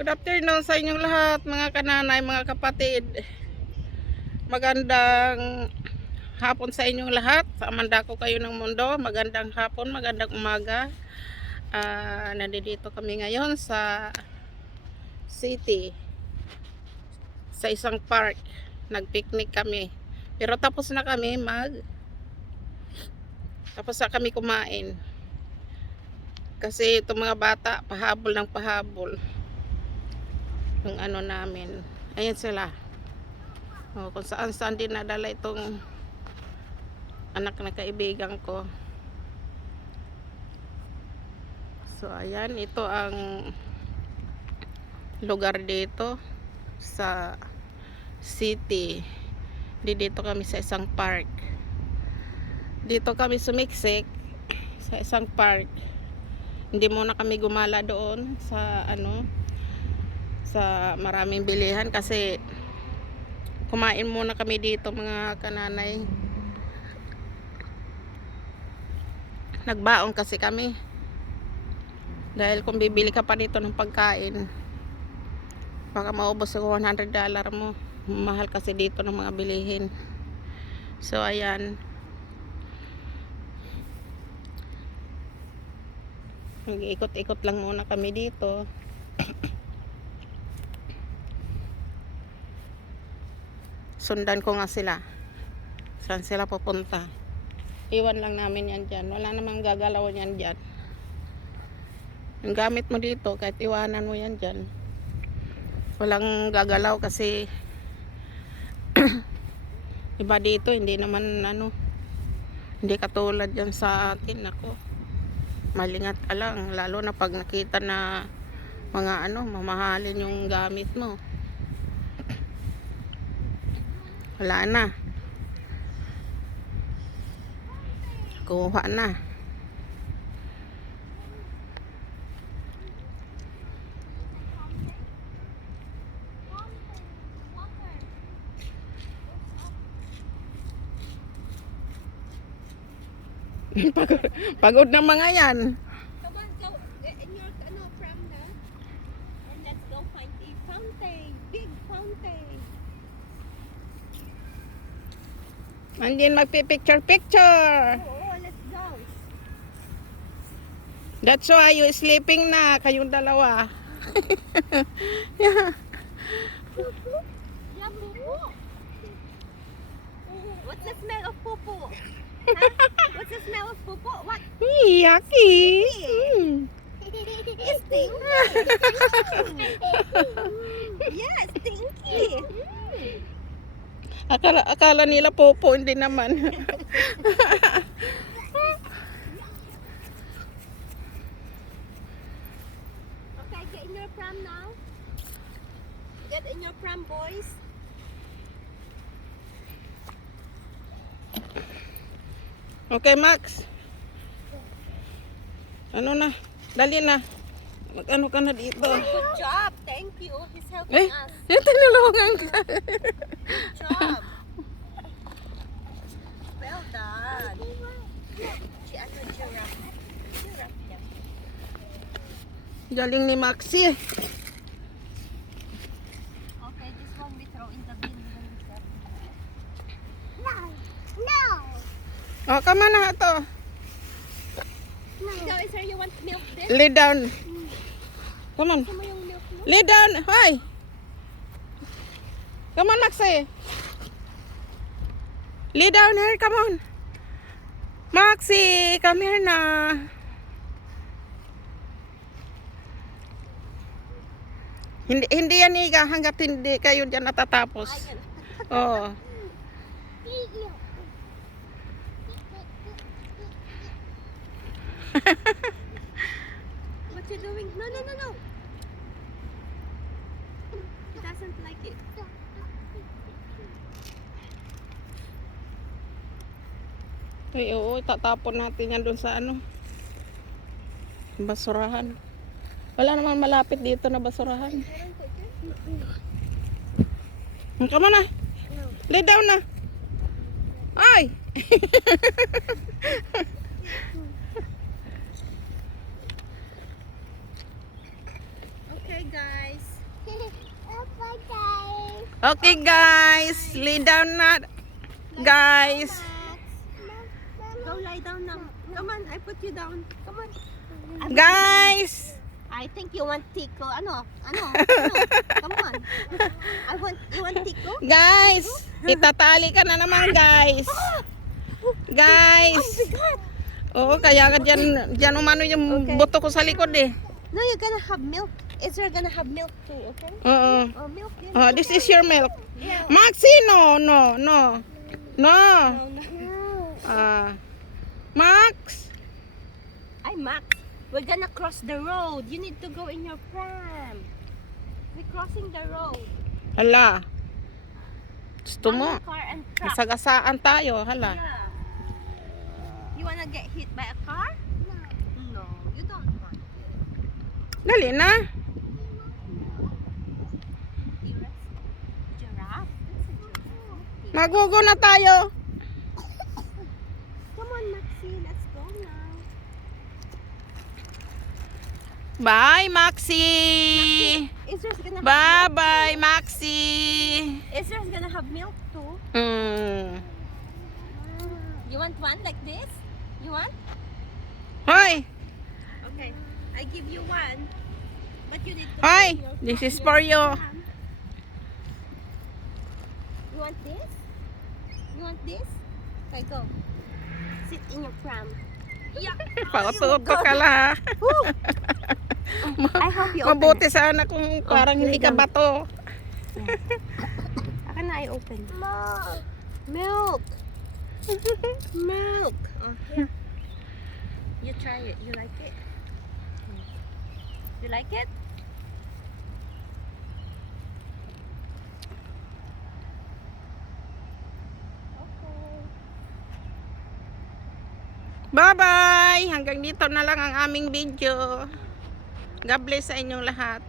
Good afternoon sa inyong lahat, mga kananay, mga kapatid. Magandang hapon sa inyong lahat. Sa amanda ko kayo ng mundo. Magandang hapon, magandang umaga. Nandito kami ngayon sa city. Sa isang park. Nag-picnic kami. Pero tapos na kami kumain. Kasi itong mga bata, pahabol ng pahabol. Yung ano namin. Ayan sila. Kung saan din nadala itong anak na kaibigan ko. So ayan, ito ang lugar dito sa city. Dito kami sa isang park. Dito kami sumiksik sa isang park. Hindi muna kami gumala doon sa sa maraming bilihan kasi kumain muna kami dito, mga kananay. Nagbaon kasi kami dahil kung bibili ka pa dito ng pagkain baka maubos yung $100 mo. Mahal kasi dito ng mga bilihin. So ayan, nag-ikot-ikot lang muna kami dito. Sundan ko nga sila saan sila pupunta. Iwan lang namin yan dyan. Wala namang gagalaw yan dyan. Yung gamit mo dito, kahit iwanan mo yan dyan, walang gagalaw kasi iba dito, hindi naman hindi katulad yan sa atin. Ako, malingat ka lang, lalo na pag nakita na mga mamahalin yung gamit mo. Wala na, kuha na. Pagod na mga yan. Come on, go in your pram now. And let's go find a fountain. Big fountain. Andyan magpipicture-picture. Oh, let's go. That's why you sleeping na, kayong dalawa. Yeah. Yeah, Pupu. What's the smell of Pupu? Huh? What's the smell of Pupu? What? Yucky. It's stinky. Yeah, stinky. Akala nila popo, hindi naman. Okay, get in your pram now. Get in your pram, boys. Okay, Max. Ano na? Dali na. Mag-ano ka na dito. Good job. Thank you. He's helping us. Tinulungan ka. Good job. Well done. Giraffe. Yeah. Galing ni Maxi. Okay, this one we throw in the bin. No. Oh, come on na ito. Ikaw, sir, you want milk this? Lay down. Come on. Gusto mo yung milk mo? Lay down. Hi. Come on, Maxi. Lay down here. Come on. Maxi, come here na. Hindi yan iga hanggat hindi kayo dyan natatapos. Oh. What you doing? No. He doesn't like it. Ay, oo, tatapon natin yan doon sa basurahan. Wala naman malapit dito na basurahan. Come on na. Lay down na. Ay! Okay, guys. Okay guys, lay down na. Guys. Go lie down now. Come on, I put you down. Come on. Guys. I think you want tickle. Ano? Come on. You want tickle? Guys. Itatali ka na naman guys. Guys. Oo, kaya ka dyan umano yung Okay. buto ko sa likod eh. No, you're gonna have milk. Israel gonna have milk too, okay? Oo. Oh, milk. Yes. Oh, this is your milk. Yeah. Maxi, no. No. Max. Ay, Max. We're gonna cross the road. You need to go in your pram. We're crossing the road. Hala. Gusto mo? Ano, car and truck. Masagasaan tayo, hala. Yeah. You wanna get hit by a car? No, you don't want to. Dali na. Giraffe? That's a giraffe. Magugo na tayo. Come on, Maxie. Let's go now. Bye, Maxi. Israel's gonna have Bye-bye, Maxi. Israel's gonna have milk too. You want one like this? You want? Hoy, Okay. I give you one. But you need to hoy. put your This is your for you. pram. You want this? You want this? Okay, go. Sit in your pram. Yeah. Pauto-uto ka la. I hope you open Mabuti it. sana kung parang lay hindi ka down. bato. How can I open? Milk. Milk. Oh, here. You try it. You like it? You like it? Okay. Bye-bye. Hanggang dito na lang ang aming video. God bless sa inyong lahat.